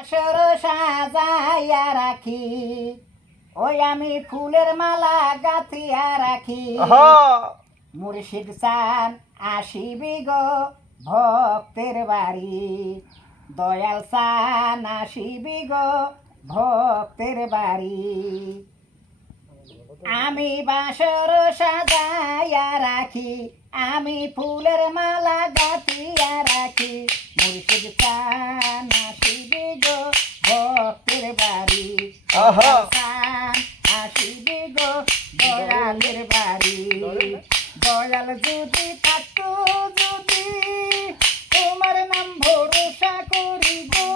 আসর সাজাইয়া রাখি, ওই আমি ফুলের মালা গাঁথিয়া রাখি। মুর্শিদ চান আসিবি গো ভক্তের বাড়ি, দয়াল চান আসিবি গো ভক্তের বাড়ি। আমি বাসর সাজাইয়া রাখি, আমি ফুলের মালা গাঁথিয়া রাখি। মুর্শিদ চান আসিবি গো ভক্তের বাড়ি, চান আসিবি গো দয়ালের বাড়ি। দয়াল যদি থাকতো, যদি তোমার নাম ভরসা করি গো,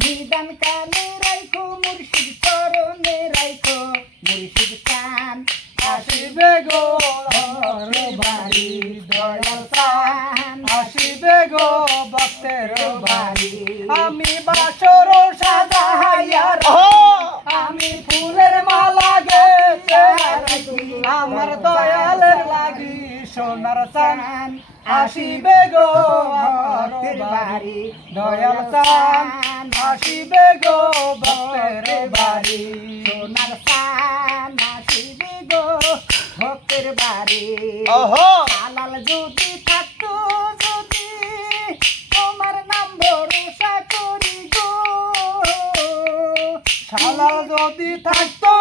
নিদান কালে রাইখো মুর্শিদ চরণে রাইখো। মুর্শিদ চান আসিবে গো ঘর বাড়ি, দয়াল চান আসিবে গো ভক্তের বাড়ি। আমি বাসর সাজাইয়া রাখি, আমি ফুলের মালা গেঁথে রাখি। আমার দয়ালের লাগি সোনার চান আসিবে গো ভক্তের বাড়ি, দয়াল চান আসিবে গো ভক্তের বাড়ি। সোনার চান আসিবে গো ভক্তের বাড়ি। হালাল যদি থাকতো, যদি তোমার নাম ভরসা করি গো, শালা যদি থাকতো,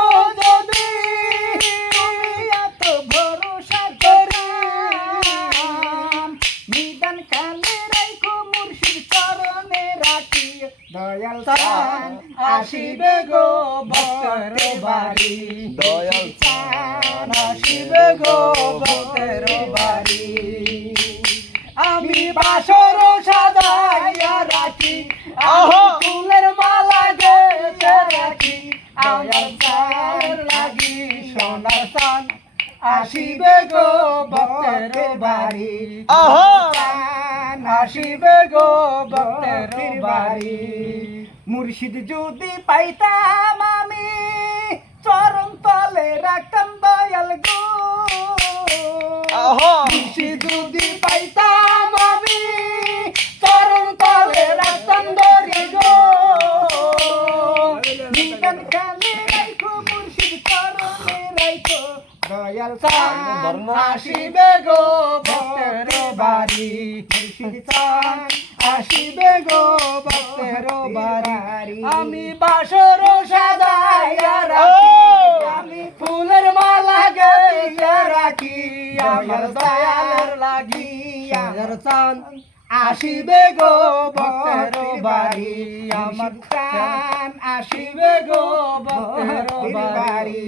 যদি এত ভরসা করি। নিদান কালে রাইখো মুর্শিদ চরণে রাখি। দয়াল চান আসিবে গো ভক্তের বাড়ি, দয়াল চান আসিবে গো ভক্তের বাড়ি। আমি বাসর সাজাইয়া রাখি, আমি ফুলের মালা গেঁথে রাখি। আমার চান লাগি সোনার চান আসিবে গো ভক্তের বাড়ি, চান আসিবে গো ভক্তের বাড়ি। মুর্শিদ যদি পাইতাম আমি, চরণ তলে রাখতাম দয়াল গো। মুর্শিদ যদি পাইতাম আমি, চরণ তলে রাখতাম ধরি গো। নিদান কালে রাইখো মুর্শিদ চরণে রাইখো। দয়াল চান আসিবে গো ভক্তের বাড়ি, মুর্শিদ চান আসিবে গো ভক্তের বাড়ি। আমি বাসর সাজাইয়া রাখি, আমি ফুলের মালা গেঁথে রাখি। আমার দয়ালের লাগি সোনার চান আসিবে গো ভক্তের বাড়ি, আমার চান আসিবে গো ভক্তের বাড়ি।